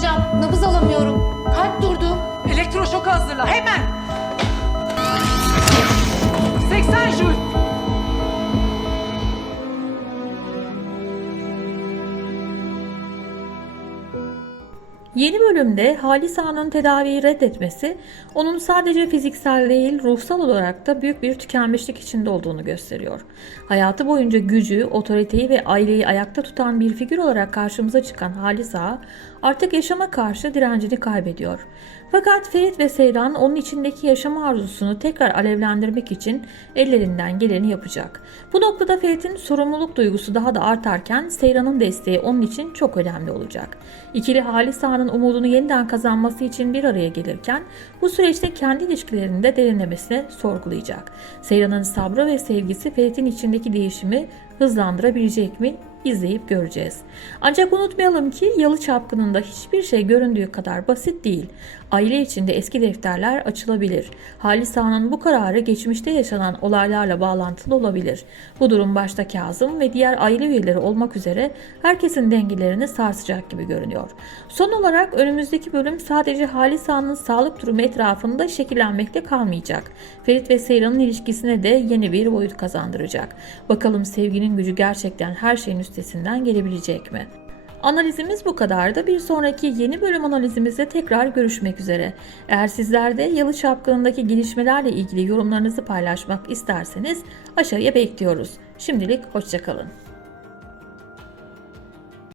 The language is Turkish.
hocam. Nabız alamıyorum. Yeni bölümde Halis Ağa'nın tedaviyi reddetmesi, onun sadece fiziksel değil ruhsal olarak da büyük bir tükenmişlik içinde olduğunu gösteriyor. Hayatı boyunca gücü, otoriteyi ve aileyi ayakta tutan bir figür olarak karşımıza çıkan Halis Ağa artık yaşama karşı direncini kaybediyor. Fakat Ferit ve Seyran onun içindeki yaşama arzusunu tekrar alevlendirmek için ellerinden geleni yapacak. Bu noktada Ferit'in sorumluluk duygusu daha da artarken Seyran'ın desteği onun için çok önemli olacak. İkili Halis Ağa'nın umudunu yeniden kazanması için bir araya gelirken bu süreçte kendi ilişkilerini de derinlemesine sorgulayacak. Seyran'ın sabrı ve sevgisi Ferit'in içindeki değişimi hızlandırabilecek mi? İzleyip göreceğiz. Ancak unutmayalım ki Yalı Çapkını'nda hiçbir şey göründüğü kadar basit değil. Aile içinde eski defterler açılabilir. Halis Ağa'nın bu kararı geçmişte yaşanan olaylarla bağlantılı olabilir. Bu durum başta Kazım ve diğer aile üyeleri olmak üzere herkesin dengelerini sarsacak gibi görünüyor. Son olarak önümüzdeki bölüm sadece Halis Ağa'nın sağlık durumu etrafında şekillenmekte kalmayacak. Ferit ve Seyran'ın ilişkisine de yeni bir boyut kazandıracak. Bakalım sevginin gücü gerçekten her şeyin üstesinden gelebilecek mi? Analizimiz bu kadardı. Bir sonraki yeni bölüm analizimizde tekrar görüşmek üzere. Eğer sizler de Yalı Çapkını'ndaki gelişmelerle ilgili yorumlarınızı paylaşmak isterseniz aşağıya bekliyoruz. Şimdilik hoşçakalın.